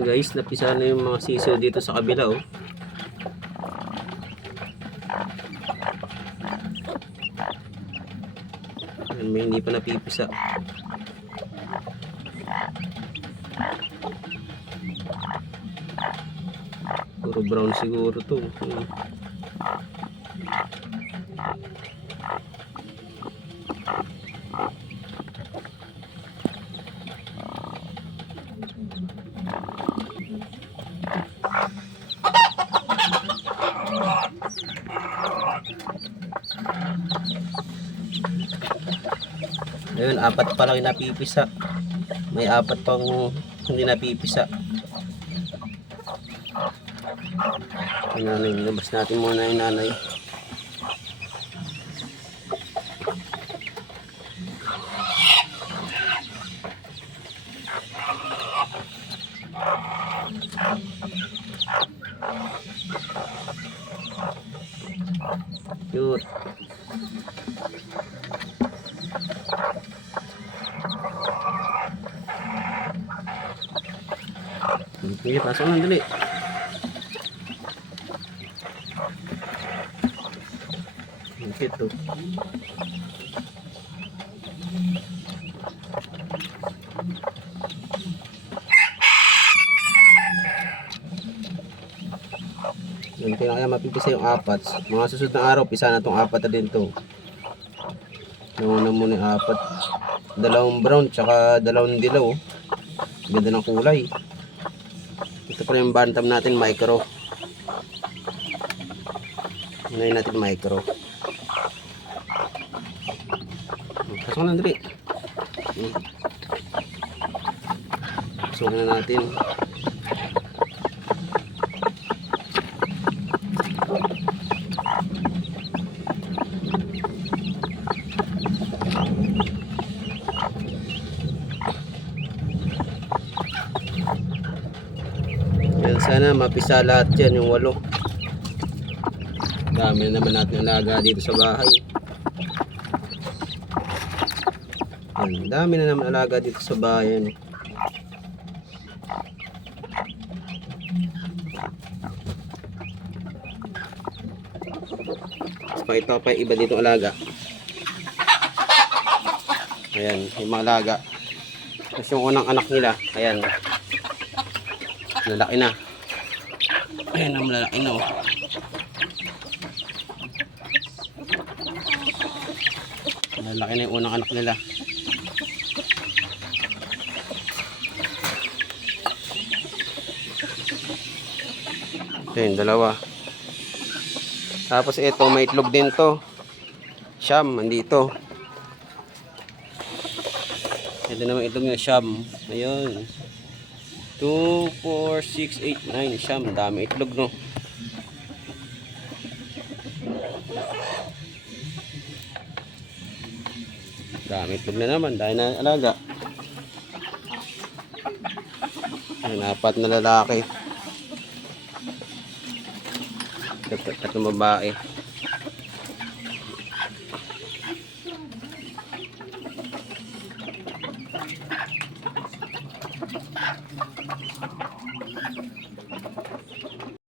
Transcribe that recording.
Ayan guys, napisa na yung mga sisiw dito sa kabila oh. Ayan, may hindi pa napipisa. Puro brown siguro to. Ayun, apat pa lang napipisa. May apat pang hindi napipisa. Yung nanay, labas natin muna yung nanay. Cute. Sige, pasok na, dali. Ito. Yan, kaya mapipisa yung apat. Mga susunod na araw, pisa na itong apat na din to. Nauna muna yung apat. Dalawang brown, tsaka dalawang dilaw. Ganda ng kulay. Ito pa yung bantam natin, micro. Unahin natin micro. Pasok na dali. Pasok na natin. Yan, sana mapisa lahat yan, yung 8. Dami na naman natin alaga dito sa bahay. Yan, dami na naman alaga dito sa bahay. Pakita ko pa yung iba dito alaga. Ayan, yung mga alaga. Tapos yung unang anak nila, ayan. Lalaki na. Ayan ang lalaki na oh. Lalaki na yung unang anak nila. Ito yung dalawa. Tapos ito may itlog din to. Siyam, andito. Ito naman itlog niya, siyam. Ayun. 2, 4, 6, 8, 9. Siyam, dami itlog no. Dami itlog na naman, dahil na alaga. Ayun, 4 na lalaki. Tatlong babae.